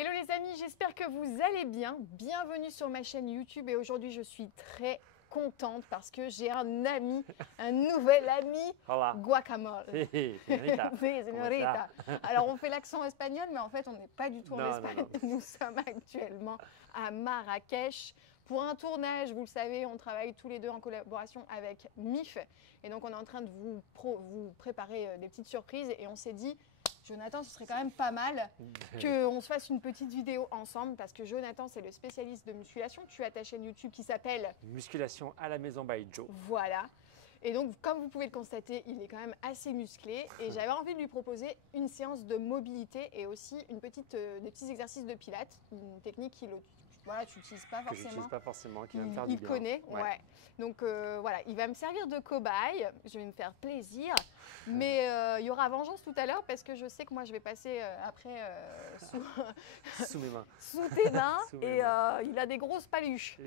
Hello les amis, j'espère que vous allez bien. Bienvenue sur ma chaîne YouTube et aujourd'hui je suis très contente parce que j'ai un ami, un nouvel ami, Hola. guacamole. Sí, señorita. Oui, señorita. Alors on fait l'accent espagnol mais en fait on n'est pas du tout en Non, Espagne. non, non. Nous sommes actuellement à Marrakech pour un tournage. Vous le savez, on travaille tous les deux en collaboration avec MIF et donc on est en train de vous préparer des petites surprises et on s'est dit Jonathan, ce serait quand même pas mal qu'on se fasse une petite vidéo ensemble parce que Jonathan, c'est le spécialiste de musculation. Tu as ta chaîne YouTube qui s'appelle Musculation à la maison by Joe. Voilà. Et donc, comme vous pouvez le constater, il est quand même assez musclé. Et j'avais envie de lui proposer une séance de mobilité et aussi des petits exercices de pilates, une technique qu'il tu n'utilises pas Que forcément. j'utilise pas forcément, qui va me faire du Il bien. connaît, ouais. Donc voilà, il va me servir de cobaye, je vais me faire plaisir, mais il y aura vengeance tout à l'heure parce que je sais que moi je vais passer après Sous mes mains. sous tes mains Sous mes et mains. il a des grosses paluches.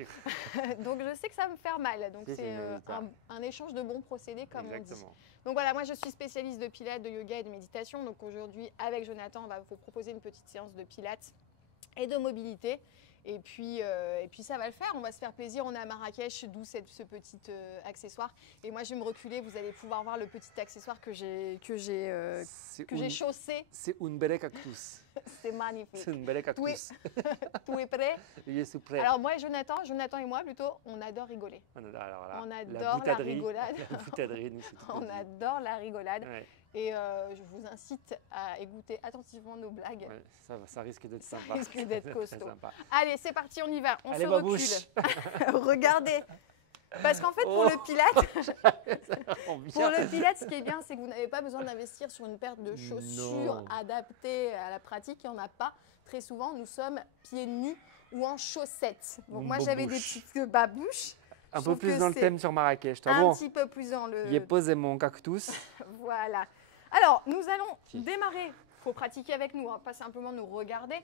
Donc je sais que ça va me faire mal. Donc Si, c'est inévitable. un échange de bons procédés comme on dit. Exactement. Donc voilà, moi je suis spécialiste de pilates, de yoga et de méditation. Donc aujourd'hui avec Jonathan, on va vous proposer une petite séance de pilates et de mobilité. Et puis ça va le faire, on va se faire plaisir, on est à Marrakech, d'où ce petit accessoire. Et moi je vais me reculer, vous allez pouvoir voir le petit accessoire que j'ai chaussé. C'est un bel cactus. C'est magnifique. C'est un bel cactus. Tout est prêt. Je suis prêt. Alors moi et Jonathan et moi plutôt, on adore rigoler. On adore, alors là, On la adore la boutaderie. rigolade. La boutaderie, nous, c'est tout On dit. adore la rigolade. Ouais, Et je vous incite à écouter attentivement nos blagues. ouais, ça risque d'être sympa. risque d'être Très costaud. sympa. Allez, c'est parti, on y va. On Allez, se babouche. recule. Regardez. Parce qu'en fait, pour le pilates, On vient. pour le pilates, ce qui est bien, c'est que vous n'avez pas besoin d'investir sur une paire de chaussures Non. adaptées à la pratique. Il n'y en a pas. Très souvent, nous sommes pieds nus ou en chaussettes. Donc moi, j'avais des Babouche. petites babouches. Un Je peu trouve plus que dans le c'est thème sur Marrakech. Toi, Un bon, petit peu plus dans le... j'ai posé mon cactus. Voilà. Alors, nous allons démarrer. Il faut pratiquer avec nous, hein, pas simplement nous regarder.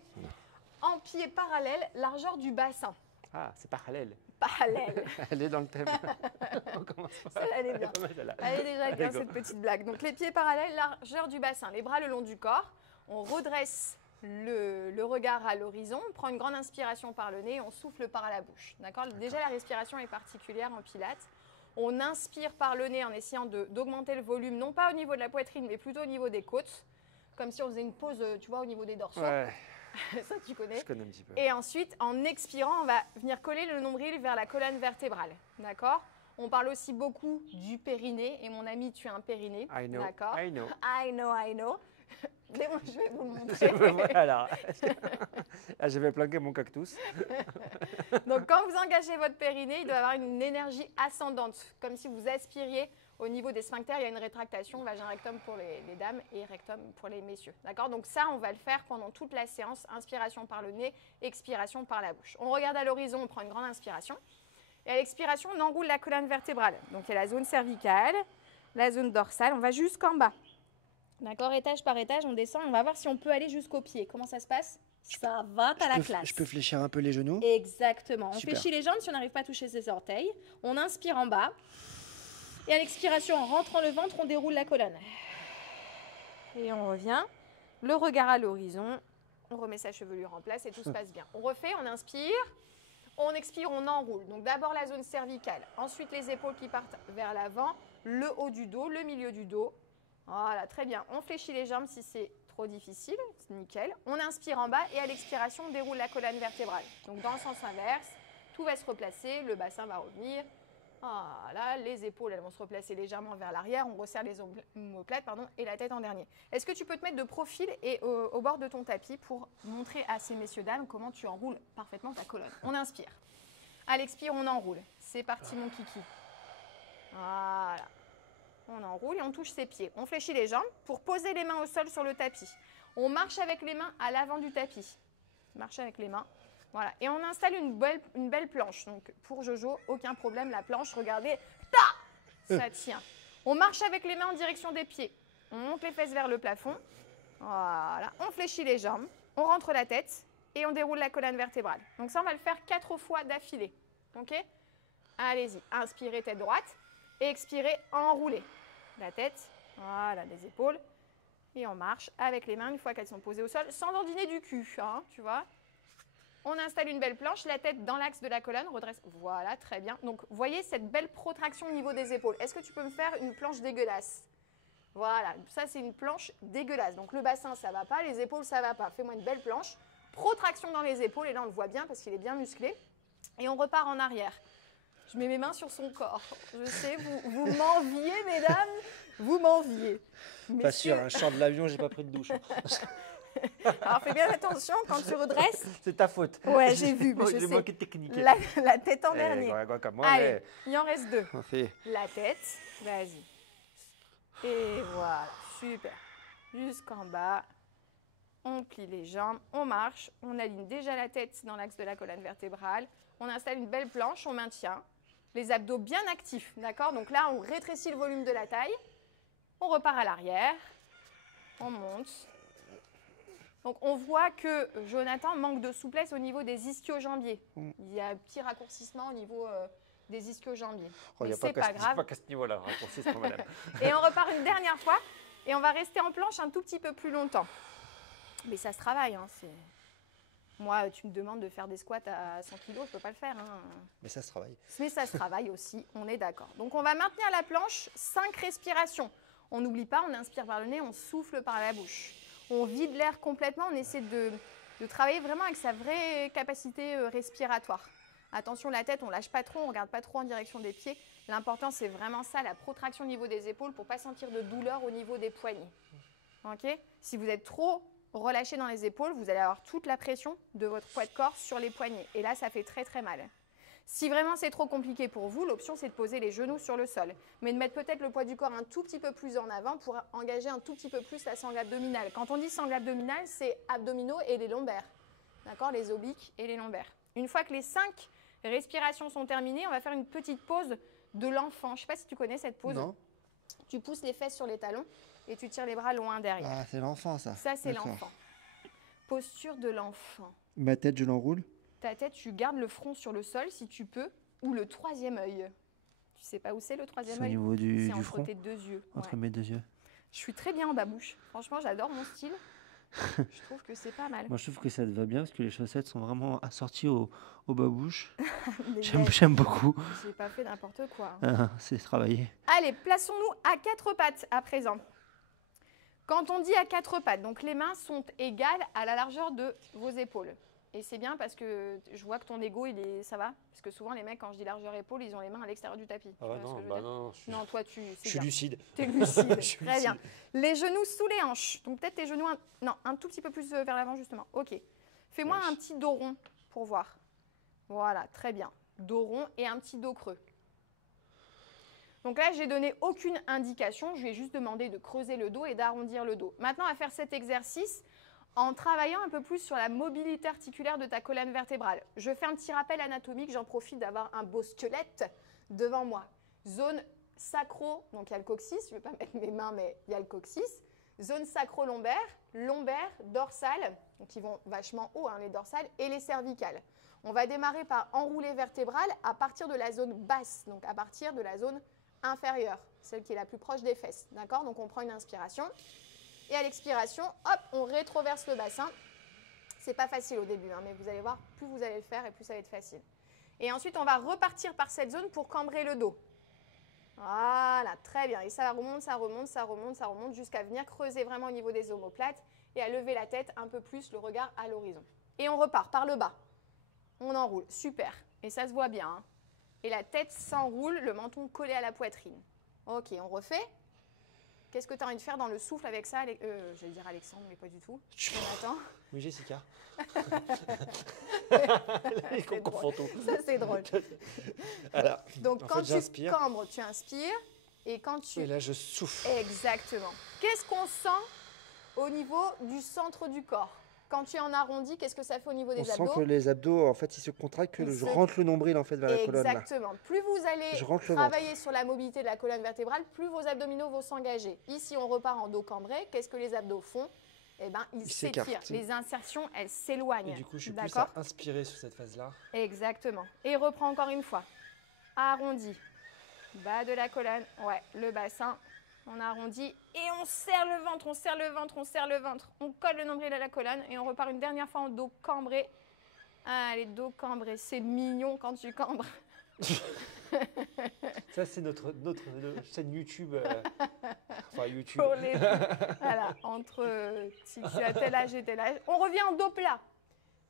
En pied parallèle, largeur du bassin. Ah, c'est parallèle. Parallèle. Elle est dans le thème. On commence par Celle-là, elle est bien. pas mal, celle-là. Elle est déjà bien, Allez, go. cette petite blague. Donc, les pieds parallèles, largeur du bassin. Les bras le long du corps. On redresse le regard à l'horizon. On prend une grande inspiration par le nez. On souffle par la bouche. D'accord. Déjà, la respiration est particulière en pilates. On inspire par le nez en essayant d'augmenter le volume, non pas au niveau de la poitrine, mais plutôt au niveau des côtes. Comme si on faisait une pause, tu vois, au niveau des dorsaux. Ouais, Ça, tu connais. je connais un petit peu. Et ensuite, en expirant, on va venir coller le nombril vers la colonne vertébrale. D'accord? On parle aussi beaucoup du périnée. Et mon ami, tu as un périnée. I know, D'accord? I know. I know, I know. Mais moi, je vais vous le montrer. Voilà. Là, je vais planquer mon cactus. Donc, quand vous engagez votre périnée, il doit avoir une énergie ascendante. Comme si vous aspiriez au niveau des sphincters. Il y a une rétractation, vagin-rectum pour les dames et rectum pour les messieurs. D'accord? Donc ça, on va le faire pendant toute la séance. Inspiration par le nez, expiration par la bouche. On regarde à l'horizon, on prend une grande inspiration. Et à l'expiration, on enroule la colonne vertébrale. Donc il y a la zone cervicale, la zone dorsale. On va jusqu'en bas. D'accord? Étage par étage, on descend. On va voir si on peut aller jusqu'au pied. Comment ça se passe? Ça va, t'as la classe. Je peux fléchir un peu les genoux. Exactement. On Super. fléchit les jambes si on n'arrive pas à toucher ses orteils. On inspire en bas. Et à l'expiration, en rentrant le ventre, on déroule la colonne. Et on revient. Le regard à l'horizon. On remet sa chevelure en place et tout se passe bien. On refait, on inspire. On expire, on enroule. Donc d'abord la zone cervicale. Ensuite les épaules qui partent vers l'avant. Le haut du dos, le milieu du dos. Voilà, très bien. On fléchit les jambes si c'est trop difficile. C'est nickel. On inspire en bas et à l'expiration, on déroule la colonne vertébrale. Donc dans le sens inverse, tout va se replacer. Le bassin va revenir. Voilà, les épaules elles vont se replacer légèrement vers l'arrière, on resserre les omoplates et la tête en dernier. Est-ce que tu peux te mettre de profil et au bord de ton tapis pour montrer à ces messieurs dames comment tu enroules parfaitement ta colonne? On inspire. À l'expire, on enroule. C'est parti mon kiki. Voilà. On enroule et on touche ses pieds. On fléchit les jambes pour poser les mains au sol sur le tapis. On marche avec les mains à l'avant du tapis. Marche avec les mains. Voilà, et on installe une belle planche. Donc pour Jojo, aucun problème, la planche, regardez, ça tient. On marche avec les mains en direction des pieds. On monte les fesses vers le plafond. Voilà, on fléchit les jambes, on rentre la tête et on déroule la colonne vertébrale. Donc ça, on va le faire 4 fois d'affilée. Ok? Allez-y, inspirez tête droite et expirez, enroulez. La tête, voilà, les épaules. Et on marche avec les mains une fois qu'elles sont posées au sol, sans dandiner du cul, hein, tu vois. On installe une belle planche, la tête dans l'axe de la colonne, redresse. Voilà, très bien. Donc, vous voyez cette belle protraction au niveau des épaules. Est-ce que tu peux me faire une planche dégueulasse? Voilà, ça c'est une planche dégueulasse. Donc le bassin, ça va pas, les épaules, ça va pas. Fais-moi une belle planche. Protraction dans les épaules, et là on le voit bien parce qu'il est bien musclé. Et on repart en arrière. Je mets mes mains sur son corps. Je sais, vous m'enviez, mesdames, vous m'enviez. Pas sûr, un chant de l'avion, j'ai pas pris de douche. Alors fais bien attention quand tu redresses. C'est ta faute. Ouais, j'ai vu, mais je J'ai sais. manqué de technique. La tête en dernier. Comme moi, Allez, il en reste 2. on fait. La tête, vas-y. Et voilà, super. Jusqu'en bas. On plie les jambes, on marche, on aligne déjà la tête dans l'axe de la colonne vertébrale. On installe une belle planche, on maintient. Les abdos bien actifs, d'accord? Donc là, on rétrécit le volume de la taille. On repart à l'arrière. On monte. Donc on voit que Jonathan manque de souplesse au niveau des ischio-jambiers. Il y a un petit raccourcissement au niveau des ischio-jambiers. Oh, Mais c'est pas grave. pas qu'à ce niveau-là, raccourcissement, madame. Et on repart une dernière fois. Et on va rester en planche un tout petit peu plus longtemps. Mais ça se travaille. Hein, moi, tu me demandes de faire des squats à 100 kg, je ne peux pas le faire. Hein. Mais ça se travaille. Mais ça se travaille aussi, on est d'accord. Donc on va maintenir la planche, 5 respirations. On n'oublie pas, on inspire par le nez, on souffle par la bouche. On vide l'air complètement, on essaie de travailler vraiment avec sa vraie capacité respiratoire. Attention, la tête, on ne lâche pas trop, on ne regarde pas trop en direction des pieds. L'important, c'est vraiment ça, la protraction au niveau des épaules pour ne pas sentir de douleur au niveau des poignets. Okay? Si vous êtes trop relâché dans les épaules, vous allez avoir toute la pression de votre poids de corps sur les poignets. Et là, ça fait très très mal. Si vraiment c'est trop compliqué pour vous, l'option c'est de poser les genoux sur le sol. Mais de mettre peut-être le poids du corps un tout petit peu plus en avant pour engager un tout petit peu plus la sangle abdominale. Quand on dit sangle abdominale, c'est abdominaux et les lombaires. D'accord? Les obliques et les lombaires. Une fois que les 5 respirations sont terminées, on va faire une petite pause de l'enfant. Je ne sais pas si tu connais cette pause. Non. Tu pousses les fesses sur les talons et tu tires les bras loin derrière. Ah, c'est l'enfant, ça. Ça, c'est l'enfant. Posture de l'enfant. Ma tête, je l'enroule. Ta tête, tu gardes le front sur le sol si tu peux, ou le troisième œil. Tu sais pas où c'est le troisième œil? C'est au niveau du entre front. tes 2 yeux. Entre Ouais. mes 2 yeux. Je suis très bien en babouche. Franchement, j'adore mon style. Je trouve que c'est pas mal. Moi, je trouve que ça te va bien parce que les chaussettes sont vraiment assorties au babouche. Mais J'aime beaucoup. j'ai pas fait n'importe quoi. C'est travaillé. Allez, plaçons-nous à 4 pattes à présent. Quand on dit à 4 pattes, donc les mains sont égales à la largeur de vos épaules. Et c'est bien parce que je vois que ton ego, ça va? Parce que souvent, les mecs, quand je dis largeur épaule, ils ont les mains à l'extérieur du tapis. Ah Tu vois ce que je veux dire? non. Non, toi, c'est Je suis bien. lucide. Tu es lucide. Je suis Très bien. lucide. Les genoux sous les hanches. Donc peut-être tes genoux, un tout petit peu plus vers l'avant, justement. Ok. Fais-moi Oui. un petit dos rond pour voir. Voilà, très bien. Dos rond et un petit dos creux. Donc là, j'ai donné aucune indication. Je lui ai juste demandé de creuser le dos et d'arrondir le dos. Maintenant, on va faire cet exercice en travaillant un peu plus sur la mobilité articulaire de ta colonne vertébrale. Je fais un petit rappel anatomique. J'en profite d'avoir un beau squelette devant moi. Zone sacro, donc il y a le coccyx. Je ne vais pas mettre mes mains, mais il y a le coccyx. Zone sacro-lombaire, lombaire, dorsale, donc ils vont vachement haut, hein, les dorsales, et les cervicales. On va démarrer par enrouler vertébrale à partir de la zone basse, donc à partir de la zone inférieure, celle qui est la plus proche des fesses. D'accord? Donc on prend une inspiration et à l'expiration, hop, on rétroverse le bassin. C'est pas facile au début, hein, mais vous allez voir, plus vous allez le faire et plus ça va être facile. Et ensuite, on va repartir par cette zone pour cambrer le dos. Voilà, très bien. Et ça remonte, ça remonte, ça remonte, ça remonte jusqu'à venir creuser vraiment au niveau des omoplates et à lever la tête un peu plus, le regard à l'horizon. Et on repart par le bas. On enroule, super. Et ça se voit bien, hein. Et la tête s'enroule, le menton collé à la poitrine. Ok, on refait. Qu'est-ce que tu as envie de faire dans le souffle avec ça? J'allais dire Alexandre, mais pas du tout. Jonathan. Oui, Jessica. Les confond tout. Ça, c'est drôle. Alors, Donc, en quand fait, tu j'inspire. cambres, tu inspires. Et quand tu... Et là, je souffle. Exactement. Qu'est-ce qu'on sent au niveau du centre du corps? Quand tu en arrondis, qu'est-ce que ça fait au niveau des On abdos? sent que les abdos, en fait, ils se contractent, que je rentre le nombril, en fait, vers la colonne. Là. Exactement. Plus vous allez Je rentre le travailler sur la mobilité de la colonne vertébrale, plus vos abdominaux vont s'engager. Ici, on repart en dos cambré. Qu'est-ce que les abdos font? Eh ben, ils s'étirent. s'écartent. Les insertions, elles s'éloignent. Et du coup, je suis plus D'accord? à inspirer sur cette phase-là. Exactement. Et reprends encore une fois. Arrondi. Bas de la colonne. Ouais, le bassin. On arrondit et on serre le ventre, on serre le ventre, on serre le ventre. On colle le nombril à la colonne et on repart une dernière fois en dos cambré. Allez, dos cambré, c'est mignon quand tu cambres. Ça, c'est notre chaîne YouTube. Enfin, YouTube. Pour les... Voilà, entre si tu as tel âge et tel âge. On revient en dos plat.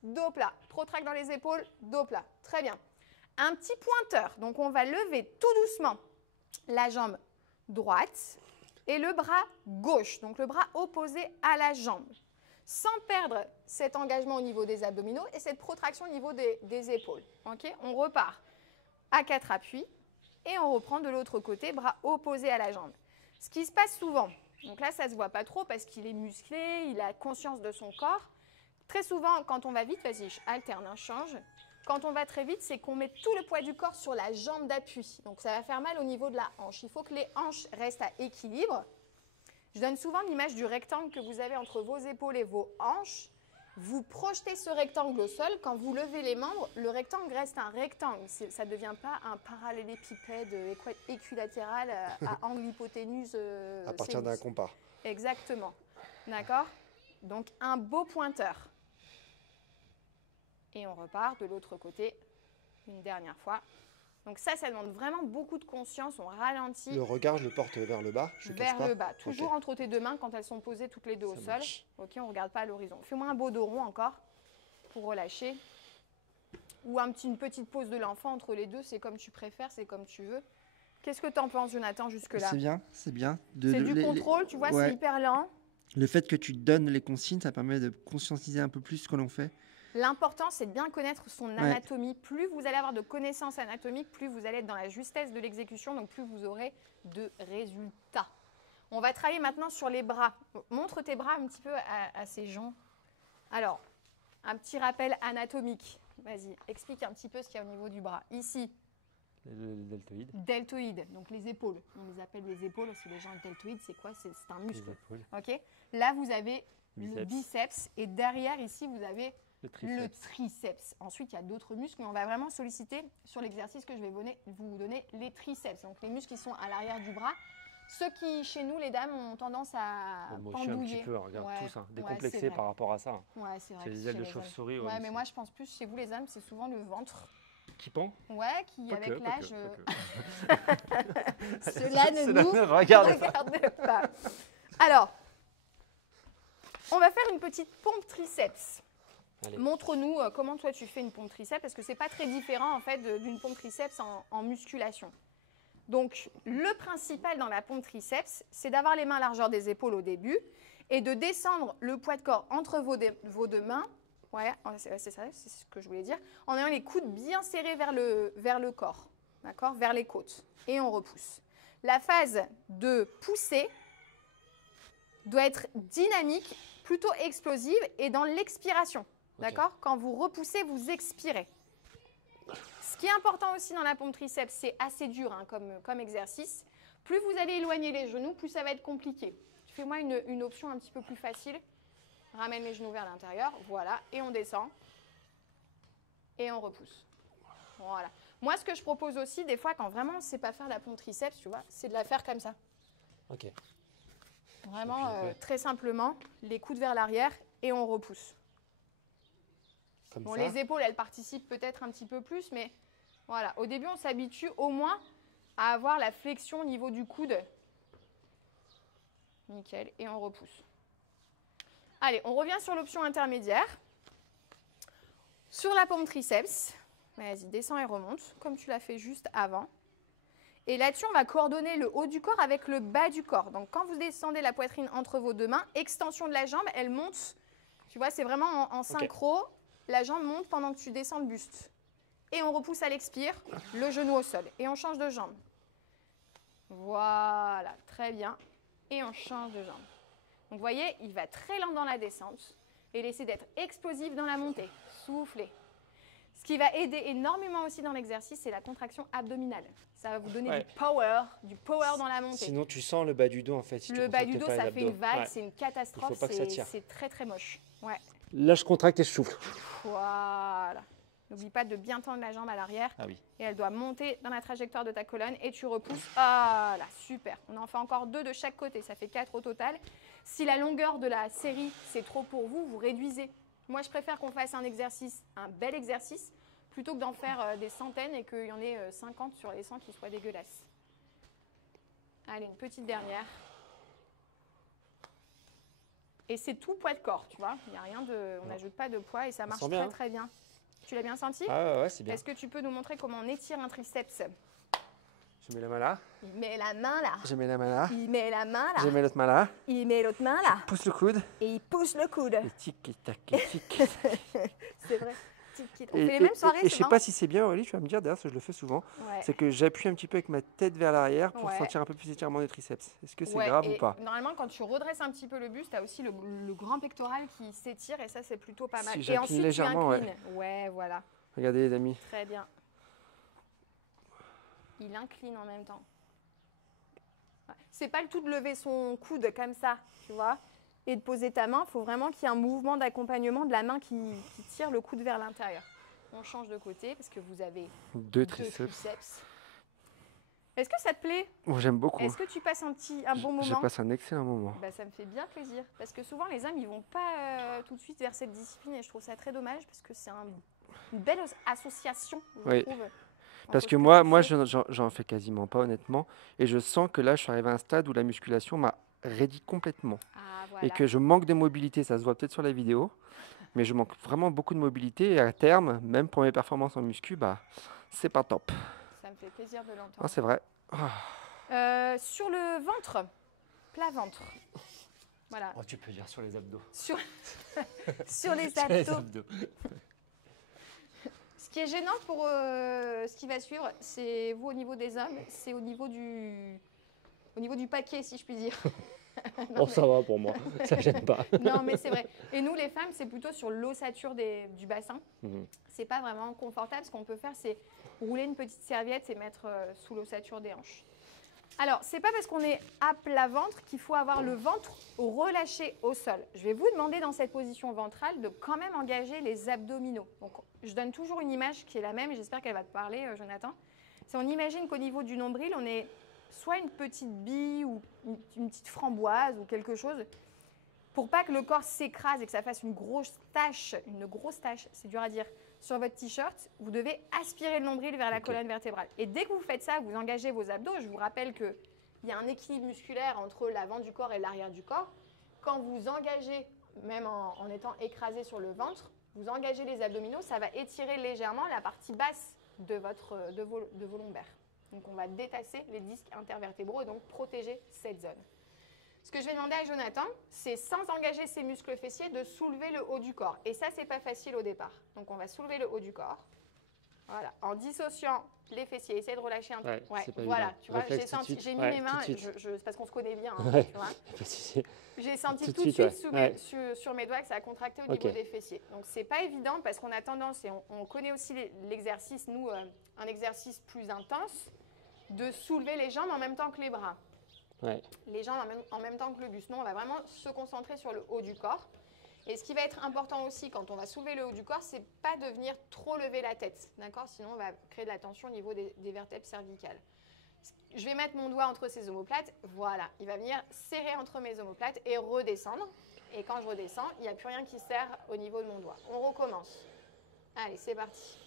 Dos plat. Protract dans les épaules, dos plat. Très bien. Un petit pointeur. Donc, on va lever tout doucement la jambe droite et le bras gauche. Donc, le bras opposé à la jambe. Sans perdre cet engagement au niveau des abdominaux et cette protraction au niveau des épaules. Okay, on repart à 4 appuis et on reprend de l'autre côté, bras opposés à la jambe. Ce qui se passe souvent, donc là ça ne se voit pas trop parce qu'il est musclé, il a conscience de son corps. Très souvent quand on va vite, vas-y je alterne, hein, change. Quand on va très vite, c'est qu'on met tout le poids du corps sur la jambe d'appui. Donc ça va faire mal au niveau de la hanche. Il faut que les hanches restent à équilibre. Je donne souvent l'image du rectangle que vous avez entre vos épaules et vos hanches. Vous projetez ce rectangle au sol. Quand vous levez les membres, le rectangle reste un rectangle. Ça ne devient pas un parallélépipède équilatéral à angle hypoténuse. À partir d'un compas. Exactement. D'accord? Donc, un beau pointeur. Et on repart de l'autre côté une dernière fois. Donc ça demande vraiment beaucoup de conscience. On ralentit. Le regard, je le porte vers le bas. Vers le bas. Toujours entre tes deux mains quand elles sont posées toutes les deux au sol. Marche. Ok, on ne regarde pas à l'horizon. Fais-moi un beau dos rond encore pour relâcher. Ou une petite pause de l'enfant entre les deux. C'est comme tu préfères, c'est comme tu veux. Qu'est-ce que tu en penses, Jonathan, jusque-là? C'est bien, c'est bien. C'est du contrôle, tu vois, c'est hyper lent. Le fait que tu donnes les consignes, ça permet de conscientiser un peu plus ce que l'on fait. L'important, c'est de bien connaître son anatomie. Plus vous allez avoir de connaissances anatomiques, plus vous allez être dans la justesse de l'exécution, donc plus vous aurez de résultats. On va travailler maintenant sur les bras. Montre tes bras un petit peu à ces gens. Alors, un petit rappel anatomique. Vas-y, explique un petit peu ce qu'il y a au niveau du bras. Ici. Le deltoïde. Deltoïde, donc les épaules. On les appelle les épaules, c'est les gens deltoïdes, c'est quoi? C'est un muscle. Ok. Là, vous avez le biceps et derrière, ici, vous avez le triceps. Ensuite, il y a d'autres muscles, mais on va vraiment solliciter sur l'exercice que je vais vous donner les triceps. Donc, les muscles qui sont à l'arrière du bras. Ceux qui, chez nous, les dames, ont tendance à pendouiller. Un petit peu, regarde tous, hein, décomplexés par rapport à ça. Ouais, c'est vrai. C'est les ailes de chauve-souris. Ouais, mais moi, je pense plus, chez vous, les dames, c'est souvent le ventre. Qui pend? Ouais, qui, avec l'âge... Cela ne nous regarde pas. Alors, on va faire une petite pompe triceps. Montre-nous comment toi tu fais une pompe triceps, parce que c'est pas très différent en fait d'une pompe triceps en musculation. Donc le principal dans la pompe triceps, c'est d'avoir les mains à largeur des épaules au début et de descendre le poids de corps entre vos deux mains. Ouais, c'est ça, c'est ce que je voulais dire. En ayant les coudes bien serrés vers le corps, d'accord, vers les côtes, et on repousse. La phase de pousser doit être dynamique, plutôt explosive et dans l'expiration. D'accord? Quand vous repoussez, vous expirez. Ce qui est important aussi dans la pompe triceps, c'est assez dur hein, comme exercice. Plus vous allez éloigner les genoux, plus ça va être compliqué. Fais-moi une option un petit peu plus facile. Ramène les genoux vers l'intérieur, voilà, et on descend. Et on repousse. Voilà. Moi, ce que je propose aussi, des fois, quand vraiment on ne sait pas faire la pompe triceps, tu vois, c'est de la faire comme ça. Ok. Vraiment, très simplement, les coudes vers l'arrière et on repousse. Bon, les épaules, elles participent peut-être un petit peu plus, mais voilà. Au début, on s'habitue au moins à avoir la flexion au niveau du coude. Nickel. Et on repousse. Allez, on revient sur l'option intermédiaire. Sur la pompe triceps, vas-y, descends et remonte, comme tu l'as fait juste avant. Et là-dessus, on va coordonner le haut du corps avec le bas du corps. Donc, quand vous descendez la poitrine entre vos deux mains, extension de la jambe, elle monte. Tu vois, c'est vraiment en synchro. La jambe monte pendant que tu descends le buste. Et on repousse à l'expire, le genou au sol. Et on change de jambe. Voilà, très bien. Et on change de jambe. Donc, vous voyez, il va très lent dans la descente. Et laissez d'être explosif dans la montée. Soufflez. Ce qui va aider énormément aussi dans l'exercice, c'est la contraction abdominale. Ça va vous donner du power dans la montée. Sinon, tu sens le bas du dos en fait. Si le bas du dos, ça fait une vague, c'est une catastrophe. Il faut pas que ça tire. C'est très très moche. Ouais. Là, je contracte et je souffle. Voilà. N'oublie pas de bien tendre la jambe à l'arrière. Ah oui. Et elle doit monter dans la trajectoire de ta colonne et tu repousses. Ah là, super. On en fait encore 2 de chaque côté, ça fait 4 au total. Si la longueur de la série, c'est trop pour vous, vous réduisez. Moi, je préfère qu'on fasse un exercice, un bel exercice, plutôt que d'en faire des centaines et qu'il y en ait 50 sur les 100 qui soient dégueulasses. Allez, une petite dernière. Et c'est tout poids de corps, tu vois. Il n'y a rien de, on n'ajoute pas de poids et ça marche sent bien, très très bien. Tu l'as bien senti? Ah ouais, c'est bien. Est-ce que tu peux nous montrer comment on étire un triceps? Je mets la main là. Il met la main là. Je mets la main là. Il met la main là. Je mets l'autre main là. Il met l'autre main là. Pousse le coude. Et il pousse le coude. Et tic, et tac, et tic. C'est vrai. On Et, fait les mêmes soirées, je c'est sais marrant. pas si c'est bien, Aurélie, tu vas me dire, d'ailleurs, parce que je le fais souvent, Ouais. c'est que j'appuie un petit peu avec ma tête vers l'arrière pour Ouais. sentir un peu plus l'étirement des triceps. Est-ce que c'est Ouais, grave et ou pas? normalement, quand tu redresses un petit peu le buste, tu as aussi le grand pectoral qui s'étire et ça, c'est plutôt pas mal. Si Et j'incline ensuite, légèrement, tu inclines. Ouais, voilà. Regardez les amis. Très bien. Il incline en même temps. Ouais. C'est pas le tout de lever son coude comme ça, tu vois, et de poser ta main. Il faut vraiment qu'il y ait un mouvement d'accompagnement de la main qui tire le coude vers l'intérieur. On change de côté parce que vous avez 2 deux triceps. Est-ce que ça te plaît? Oh, j'aime beaucoup. Est-ce que tu passes un bon Je moment? passe un excellent moment. Bah, ça me fait bien plaisir. Parce que souvent, les hommes, ils vont pas tout de suite vers cette discipline et je trouve ça très dommage parce que c'est une belle association, je Oui. trouve. Parce entre que ce moi, tu fais. j'en fais quasiment pas, honnêtement. Et je sens que là, je suis arrivé à un stade où la musculation m'a raidi complètement. Ah, voilà. Et que je manque de mobilité. Ça se voit peut-être sur la vidéo. Mais je manque vraiment beaucoup de mobilité. Et à terme, même pour mes performances en muscu, bah, c'est pas top. Ça me fait plaisir de l'entendre. Ah, c'est vrai. Sur le ventre, plat ventre. Voilà. Oh, tu peux dire sur les abdos. Sur, sur les Sur les abdos. abdos. Ce qui est gênant pour ce qui va suivre, c'est vous au niveau des hommes, c'est au niveau du paquet, si je puis dire. Bon, ça va pour moi. Ça gêne pas. Non, mais c'est vrai. Et nous, les femmes, c'est plutôt sur l'ossature du bassin. Mhm. C'est pas vraiment confortable. Ce qu'on peut faire, c'est rouler une petite serviette et mettre sous l'ossature des hanches. Alors, c'est pas parce qu'on est à plat ventre qu'il faut avoir le ventre relâché au sol. Je vais vous demander dans cette position ventrale de quand même engager les abdominaux. Donc, je donne toujours une image qui est la même et j'espère qu'elle va te parler, Jonathan. C'est on imagine qu'au niveau du nombril, on est soit une petite bille ou une petite framboise ou quelque chose pour pas que le corps s'écrase et que ça fasse une grosse tache, c'est dur à dire, sur votre t-shirt, vous devez aspirer le nombril vers la colonne vertébrale. Et dès que vous faites ça, vous engagez vos abdos. Je vous rappelle qu'il y a un équilibre musculaire entre l'avant du corps et l'arrière du corps. Quand vous engagez, même en étant écrasé sur le ventre, vous engagez les abdominaux, ça va étirer légèrement la partie basse de vos lombaires. Donc on va détasser les disques intervertébraux et donc protéger cette zone. Ce que je vais demander à Jonathan, c'est sans engager ses muscles fessiers de soulever le haut du corps. Et ça, c'est pas facile au départ. Donc on va soulever le haut du corps. Voilà, en dissociant les fessiers, essayez de relâcher un peu. Ouais, c'est pas voilà, évident. tu vois, Réflexe tout de suite. j'ai mis Ouais, mes mains, tout de suite. c'est parce qu'on se connaît bien, hein, Ouais. tu vois. Pas de souci. J'ai senti Tout de tout de suite, suite ouais. sur mes doigts que ça a contracté au Ok. niveau des fessiers. Donc c'est pas évident parce qu'on a tendance, et on connaît aussi l'exercice, nous, un exercice plus intense, de soulever les jambes en même temps que les bras. Ouais. Les jambes en même temps que le buste. Nous, on va vraiment se concentrer sur le haut du corps. Et ce qui va être important aussi quand on va soulever le haut du corps, c'est pas de venir trop lever la tête, d'accord? Sinon, on va créer de la tension au niveau des vertèbres cervicales. Je vais mettre mon doigt entre ces omoplates. Voilà, il va venir serrer entre mes omoplates et redescendre. Et quand je redescends, il n'y a plus rien qui serre au niveau de mon doigt. On recommence. Allez, c'est parti.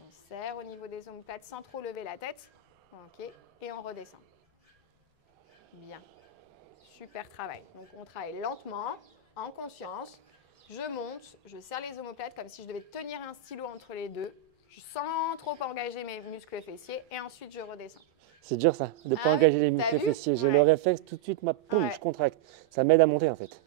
On serre au niveau des omoplates sans trop lever la tête. Ok, et on redescend. Bien. Super travail. Donc, on travaille lentement, en conscience. Je monte, je serre les omoplates comme si je devais tenir un stylo entre les deux, sans trop engager mes muscles fessiers, et ensuite je redescends. C'est dur ça, de ne pas Ah oui, engager les t'as muscles vu? fessiers. J'ai Ouais. le réflexe tout de suite, moi, poum, Ouais. je contracte. Ça m'aide à monter en fait.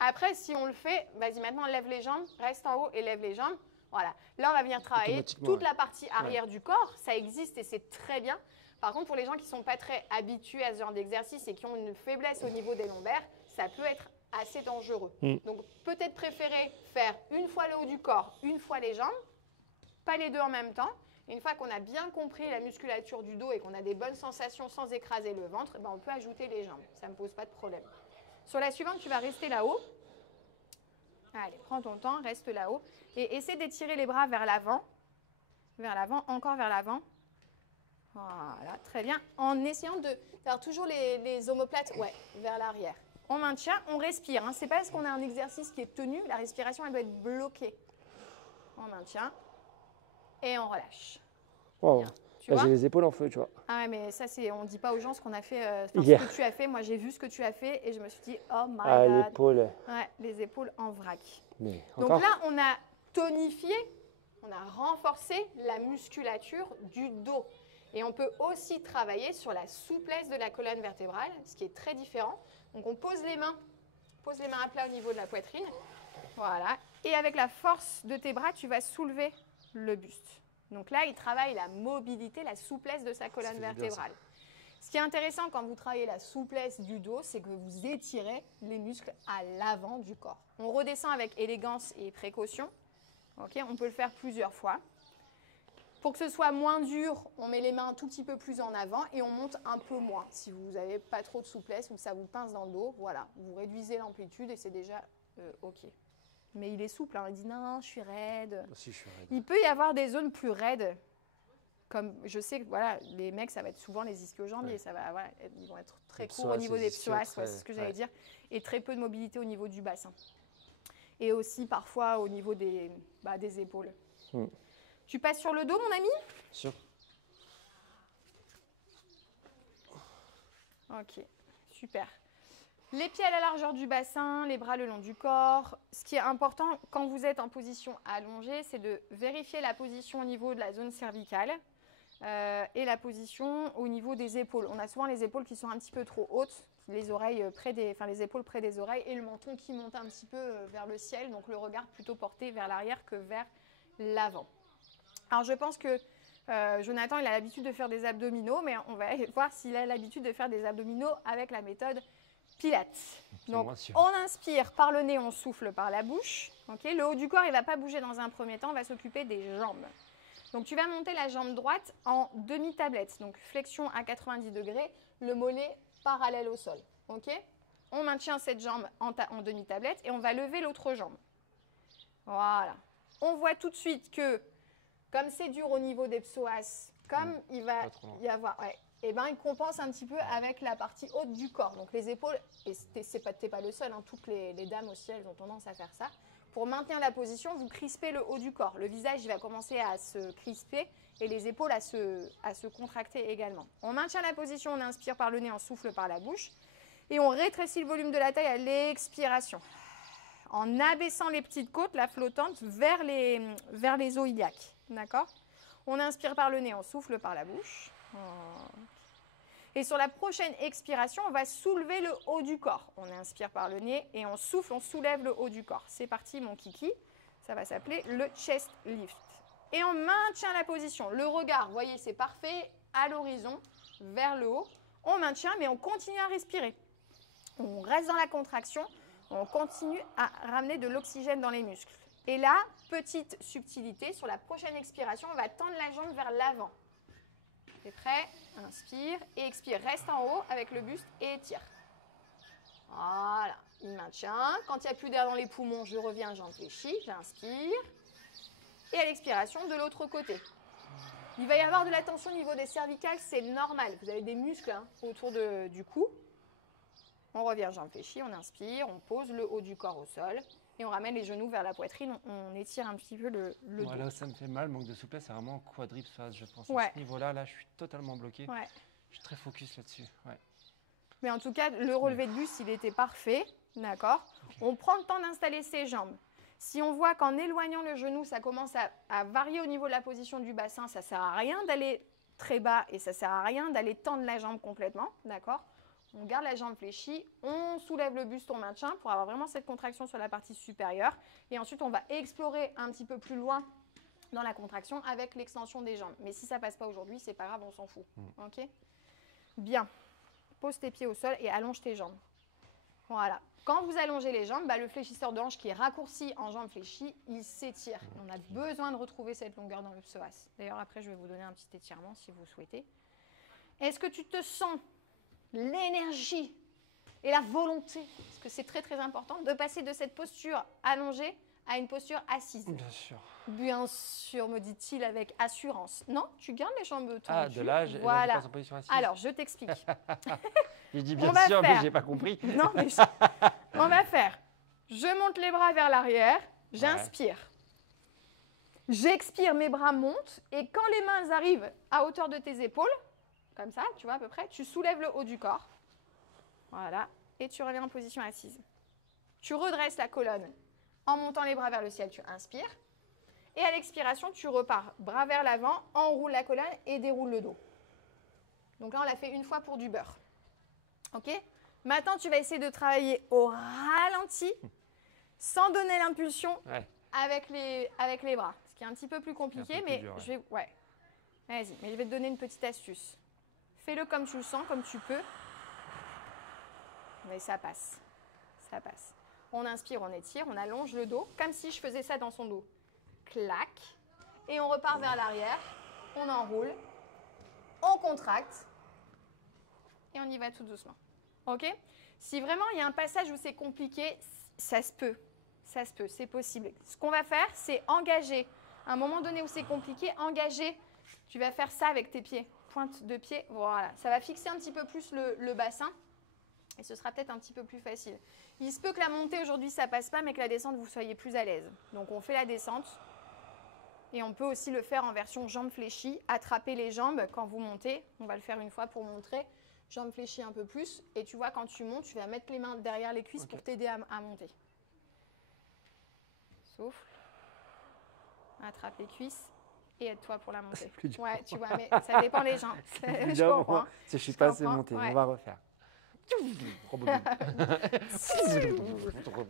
Après, si on le fait, vas-y, maintenant lève les jambes, reste en haut et lève les jambes. Voilà. Là, on va venir travailler Automatiquement, toute ouais. la partie arrière du corps. Ça existe et c'est très bien. Par contre, pour les gens qui ne sont pas très habitués à ce genre d'exercice et qui ont une faiblesse au niveau des lombaires, ça peut être assez dangereux. Donc, peut-être préférer faire une fois le haut du corps, une fois les jambes, pas les deux en même temps. Et une fois qu'on a bien compris la musculature du dos et qu'on a des bonnes sensations sans écraser le ventre, ben on peut ajouter les jambes. Ça ne me pose pas de problème. Sur la suivante, tu vas rester là-haut. Allez, prends ton temps, reste là-haut. Et essaie d'étirer les bras vers l'avant, encore vers l'avant. Voilà, très bien. En essayant de faire toujours les omoplates vers l'arrière. On maintient, on respire. Hein. C'est pas parce qu'on a un exercice qui est tenu, la respiration elle doit être bloquée. On maintient et on relâche. Wow. Bien. Tu Là, vois? j'ai les épaules en feu, tu vois. Ah ouais, mais ça, on ne dit pas aux gens ce qu'on a fait, ce Hier. que tu as fait. Moi, j'ai vu ce que tu as fait et je me suis dit, oh my Ah, God. l'épaule. Ouais, les épaules en vrac. Mais Donc encore. là, on a tonifié, on a renforcé la musculature du dos. Et on peut aussi travailler sur la souplesse de la colonne vertébrale, ce qui est très différent. Donc on pose les mains à plat au niveau de la poitrine. Voilà. Et avec la force de tes bras, tu vas soulever le buste. Donc là, il travaille la mobilité, la souplesse de sa colonne vertébrale. Ce qui est intéressant quand vous travaillez la souplesse du dos, c'est que vous étirez les muscles à l'avant du corps. On redescend avec élégance et précaution. Okay, on peut le faire plusieurs fois. Pour que ce soit moins dur, on met les mains un tout petit peu plus en avant et on monte un peu moins. Si vous n'avez pas trop de souplesse ou que ça vous pince dans le dos, voilà, vous réduisez l'amplitude et c'est déjà OK. Mais il est souple, hein. Il dit non, je suis raide. Si, je suis raide. Il peut y avoir des zones plus raides. Comme je sais que voilà, les mecs, ça va être souvent les ischio-jambiers. Ça va, voilà, ils vont être très courts au niveau des psoas, c'est ce que j'allais dire, et très peu de mobilité au niveau du bassin. Et aussi parfois au niveau des épaules. Tu passes sur le dos, mon ami? Sûr. Ok, super. Les pieds à la largeur du bassin, les bras le long du corps. Ce qui est important quand vous êtes en position allongée, c'est de vérifier la position au niveau de la zone cervicale et la position au niveau des épaules. On a souvent les épaules qui sont un petit peu trop hautes, les épaules près des oreilles et le menton qui monte un petit peu vers le ciel, donc le regard plutôt porté vers l'arrière que vers l'avant. Alors je pense que Jonathan, il a l'habitude de faire des abdominaux, mais on va voir s'il a l'habitude de faire des abdominaux avec la méthode Pilates. Donc, on inspire par le nez, on souffle par la bouche. Okay, le haut du corps, il ne va pas bouger dans un premier temps, on va s'occuper des jambes. Donc, tu vas monter la jambe droite en demi-tablette. Donc, flexion à 90 degrés, le mollet parallèle au sol. Okay, on maintient cette jambe en demi-tablette et on va lever l'autre jambe. Voilà. On voit tout de suite que, comme c'est dur au niveau des psoas, comme il va y avoir... et ben, il compense un petit peu avec la partie haute du corps. Donc les épaules, et t'es pas le seul, hein, toutes les dames aussi, elles ont tendance à faire ça. Pour maintenir la position, vous crispez le haut du corps. Le visage, il va commencer à se crisper et les épaules à se contracter également. On maintient la position, on inspire par le nez, on souffle par la bouche. Et on rétrécit le volume de la taille à l'expiration. En abaissant les petites côtes, la flottante, vers les os iliaques. D'accord ? On inspire par le nez, on souffle par la bouche. Et sur la prochaine expiration, on va soulever le haut du corps. On inspire par le nez et on souffle, on soulève le haut du corps. C'est parti, mon kiki. Ça va s'appeler le chest lift. Et on maintient la position. Le regard, vous voyez, c'est parfait, à l'horizon, vers le haut. On maintient, mais on continue à respirer. On reste dans la contraction. On continue à ramener de l'oxygène dans les muscles. Et là, petite subtilité, sur la prochaine expiration, on va tendre la jambe vers l'avant. T'es prêt? Inspire et expire. Reste en haut avec le buste et étire. Voilà, il maintient. Quand il n'y a plus d'air dans les poumons, je reviens, jambes fléchies, j'inspire. Et à l'expiration, de l'autre côté. Il va y avoir de la tension au niveau des cervicales, c'est normal. Vous avez des muscles autour du cou. On revient, jambes fléchies, on inspire, on pose le haut du corps au sol. Et on ramène les genoux vers la poitrine, on étire un petit peu le dos. Là, ça me fait mal, manque de souplesse, c'est vraiment quadriceps, je pense. Ouais. À ce niveau-là, je suis totalement bloqué. Ouais. Je suis très focus là-dessus. Ouais. Mais en tout cas, le relevé de buste, il était parfait. D'accord. Okay. On prend le temps d'installer ses jambes. Si on voit qu'en éloignant le genou, ça commence à varier au niveau de la position du bassin, ça ne sert à rien d'aller très bas et ça ne sert à rien d'aller tendre la jambe complètement. D'accord. On garde la jambe fléchie, on soulève le buste, on maintient pour avoir vraiment cette contraction sur la partie supérieure. Et ensuite, on va explorer un petit peu plus loin dans la contraction avec l'extension des jambes. Mais si ça ne passe pas aujourd'hui, c'est pas grave, on s'en fout. Ok ? Bien. Pose tes pieds au sol et allonge tes jambes. Voilà. Quand vous allongez les jambes, le fléchisseur de hanche qui est raccourci en jambes fléchies, il s'étire. On a besoin de retrouver cette longueur dans le psoas. D'ailleurs, après, je vais vous donner un petit étirement si vous souhaitez. Est-ce que tu te sens l'énergie Et la volonté, parce que c'est très très important, de passer de cette posture allongée à une posture assise. Bien sûr. Bien sûr, me dit-il avec assurance. Non, tu gardes les jambes tendues. Ah, de là, je voilà. passe en position assise. Alors, je t'explique. J'ai dit on bien va sûr, mais faire- j'ai pas compris. Non, mais on va faire. Je monte les bras vers l'arrière, j'inspire. J'expire, mes bras montent et quand les mains arrivent à hauteur de tes épaules, comme ça, tu vois à peu près, tu soulèves le haut du corps. Voilà, et tu reviens en position assise. Tu redresses la colonne en montant les bras vers le ciel, tu inspires. Et à l'expiration, tu repars, bras vers l'avant, enroule la colonne et déroule le dos. Donc là, on l'a fait une fois pour du beurre. Ok ? Maintenant, tu vas essayer de travailler au ralenti, sans donner l'impulsion Ouais. avec les bras. Ce qui est un petit peu plus compliqué, peu plus mais dur, ouais. je vais... Ouais. Vas-y, mais je vais te donner une petite astuce. Fais-le comme tu le sens, comme tu peux. Mais ça passe. Ça passe. On inspire, on étire, on allonge le dos, comme si je faisais ça dans son dos. Clac. Et on repart vers l'arrière. On enroule. On contracte. Et on y va tout doucement. OK ? Si vraiment il y a un passage où c'est compliqué, ça se peut. Ça se peut, c'est possible. Ce qu'on va faire, c'est engager. À un moment donné où c'est compliqué, engager. Tu vas faire ça avec tes pieds. Pointe de pied, voilà. Ça va fixer un petit peu plus le bassin. Et ce sera peut-être un petit peu plus facile. Il se peut que la montée aujourd'hui, ça passe pas, mais que la descente, vous soyez plus à l'aise. Donc on fait la descente. Et on peut aussi le faire en version jambes fléchies. Attraper les jambes quand vous montez. On va le faire une fois pour montrer. Jambes fléchies un peu plus. Et tu vois, quand tu montes, tu vas mettre les mains derrière les cuisses pour t'aider à monter. Souffle. Attrape les cuisses. Et aide-toi pour la montée. plus dur. Ouais, tu vois, mais ça dépend des gens. Je Évidemment, comprends. si je suis Je pas assez comprends, monté, ouais. on va refaire.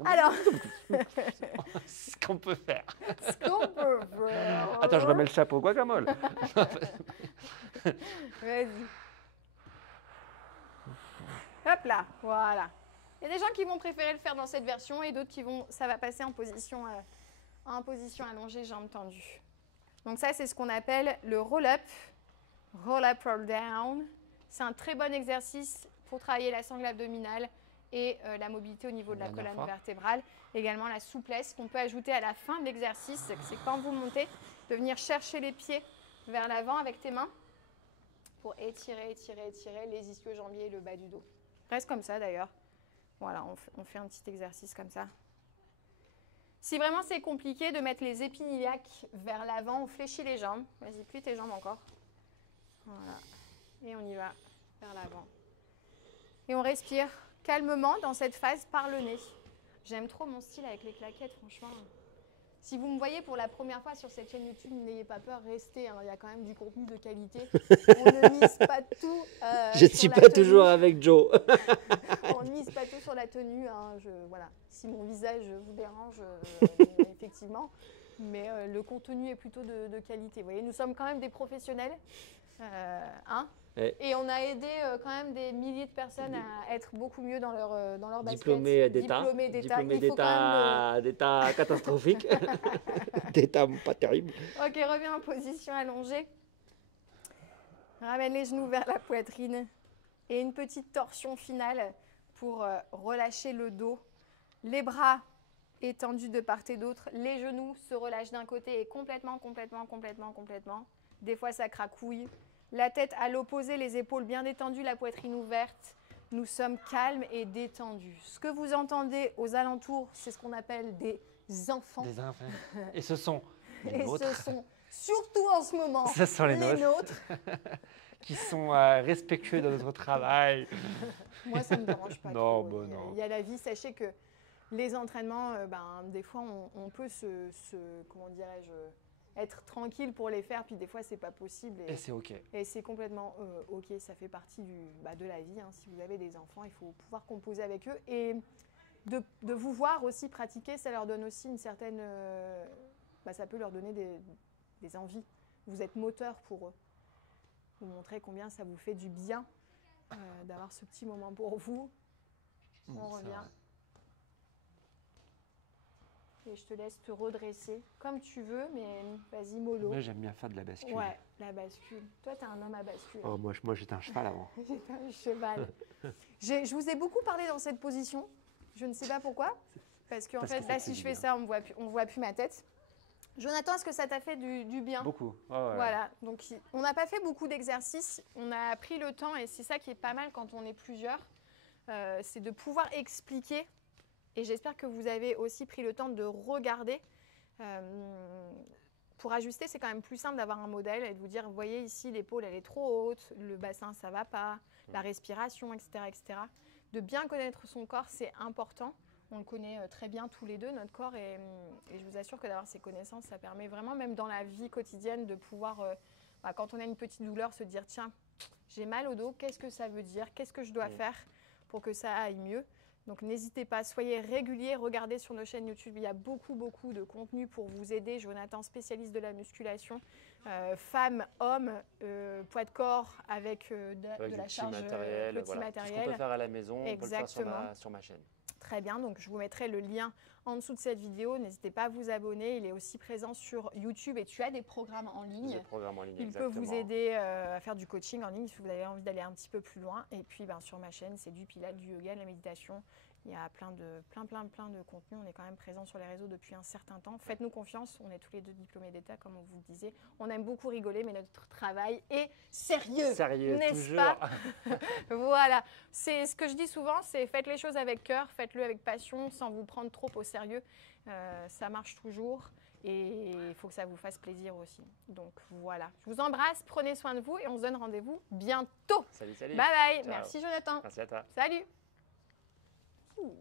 Alors, Ce qu'on peut faire. ce qu'on peut faire. Attends, je remets le chapeau, quoi, Camol. Vas-y. Hop là, voilà. Il y a des gens qui vont préférer le faire dans cette version et d'autres qui vont, ça va passer en position allongée, jambes tendues. Donc ça, c'est ce qu'on appelle le roll-up, roll down. C'est un très bon exercice pour travailler la sangle abdominale et la mobilité au niveau de la Dernière colonne fois. vertébrale. Également la souplesse qu'on peut ajouter à la fin de l'exercice. C'est quand vous montez, de venir chercher les pieds vers l'avant avec tes mains pour étirer, étirer, étirer les ischio-jambiers et le bas du dos. Reste comme ça d'ailleurs. Voilà, on fait un petit exercice comme ça. Si vraiment c'est compliqué de mettre les épines iliaques vers l'avant, on fléchit les jambes. Vas-y, plie tes jambes encore. Voilà. Et on y va vers l'avant. Et on respire calmement dans cette phase par le nez. J'aime trop mon style avec les claquettes, franchement. Si vous me voyez pour la première fois sur cette chaîne YouTube, n'ayez pas peur, restez. Hein. Il y a quand même du contenu de qualité. On ne mise pas tout. Je ne sur suis la pas tenue. toujours avec Joe. On ne mise pas tout sur la tenue. Hein. Voilà. Si mon visage vous dérange, effectivement. Mais le contenu est plutôt de qualité. Vous voyez, nous sommes quand même des professionnels. Hein. Ouais. Et on a aidé quand même des milliers de personnes à être beaucoup mieux dans leur basket. Diplômé d'État. Diplômés d'État. Diplômé Il faut quand même d'État catastrophique. D'État pas terrible. Ok, reviens en position allongée. Ramène les genoux vers la poitrine. Et une petite torsion finale pour relâcher le dos. Les bras étendus de part et d'autre. Les genoux se relâchent d'un côté et complètement. Des fois, ça cracouille. La tête à l'opposé, les épaules bien détendues, la poitrine ouverte. Nous sommes calmes et détendus. Ce que vous entendez aux alentours, c'est ce qu'on appelle des enfants. Des enfants. Et ce sont les Et nôtres ce sont surtout en ce moment Ce sont les nôtres. qui sont respectueux de notre travail. Moi, ça ne me dérange pas Non, trop. bah non. Il y a la vie. Sachez que les entraînements, des fois, on peut comment dirais-je, être tranquille pour les faire, puis des fois, c'est pas possible. Et c'est OK. Et c'est complètement OK, ça fait partie de la vie. Hein. Si vous avez des enfants, il faut pouvoir composer avec eux. Et de vous voir aussi pratiquer, ça leur donne aussi une certaine... ça peut leur donner des envies. Vous êtes moteur pour eux. Vous montrez combien ça vous fait du bien d'avoir ce petit moment pour vous. On revient. Et je te laisse te redresser comme tu veux, mais vas-y, mollo. Moi, j'aime bien faire de la bascule. Ouais, la bascule. Toi, t'es un homme à bascule. Oh, moi j'étais un cheval avant. J'étais un cheval. Je vous ai beaucoup parlé dans cette position. Je ne sais pas pourquoi. Parce qu'en fait, là, si je fais ça, on ne voit plus ma tête. Jonathan, est-ce que ça t'a fait du bien? Beaucoup. Ah ouais. Voilà. Donc, on n'a pas fait beaucoup d'exercices. On a pris le temps, et c'est ça qui est pas mal quand on est plusieurs, c'est de pouvoir expliquer. Et j'espère que vous avez aussi pris le temps de regarder. Pour ajuster, c'est quand même plus simple d'avoir un modèle et de vous dire, vous voyez ici, l'épaule, elle est trop haute, le bassin, ça ne va pas, la respiration, etc., etc. De bien connaître son corps, c'est important. On le connaît très bien tous les deux, notre corps, et je vous assure que d'avoir ces connaissances, ça permet vraiment, même dans la vie quotidienne, de pouvoir, quand on a une petite douleur, se dire, tiens, j'ai mal au dos, qu'est-ce que ça veut dire? Qu'est-ce que je dois faire pour que ça aille mieux? Donc n'hésitez pas, soyez réguliers, regardez sur nos chaînes YouTube, il y a beaucoup de contenu pour vous aider. Jonathan, spécialiste de la musculation, femmes, hommes, poids de corps avec de la charge, matériel, petit voilà. matériel. Tout ce qu'on peut faire à la maison, Exactement. on peut le faire sur ma chaîne. Très bien, donc je vous mettrai le lien en dessous de cette vidéo. N'hésitez pas à vous abonner, il est aussi présent sur YouTube et tu as des programmes en ligne. Des programmes en ligne, Il exactement. peut vous aider à faire du coaching en ligne si vous avez envie d'aller un petit peu plus loin. Et puis sur ma chaîne, c'est du pilates, du yoga, de la méditation. Il y a plein de contenus. On est quand même présent sur les réseaux depuis un certain temps. Faites-nous confiance, on est tous les deux diplômés d'État, comme on vous le disait. On aime beaucoup rigoler, mais notre travail est sérieux. Sérieux, n'est-ce toujours. pas? Voilà. C'est ce que je dis souvent, c'est faites les choses avec cœur, faites-le avec passion, sans vous prendre trop au sérieux. Ça marche toujours. Et il faut que ça vous fasse plaisir aussi. Donc voilà. Je vous embrasse, prenez soin de vous et on se donne rendez-vous bientôt. Salut, salut. Bye bye. Ciao. Merci Jonathan. Merci à toi. Salut. Ouh.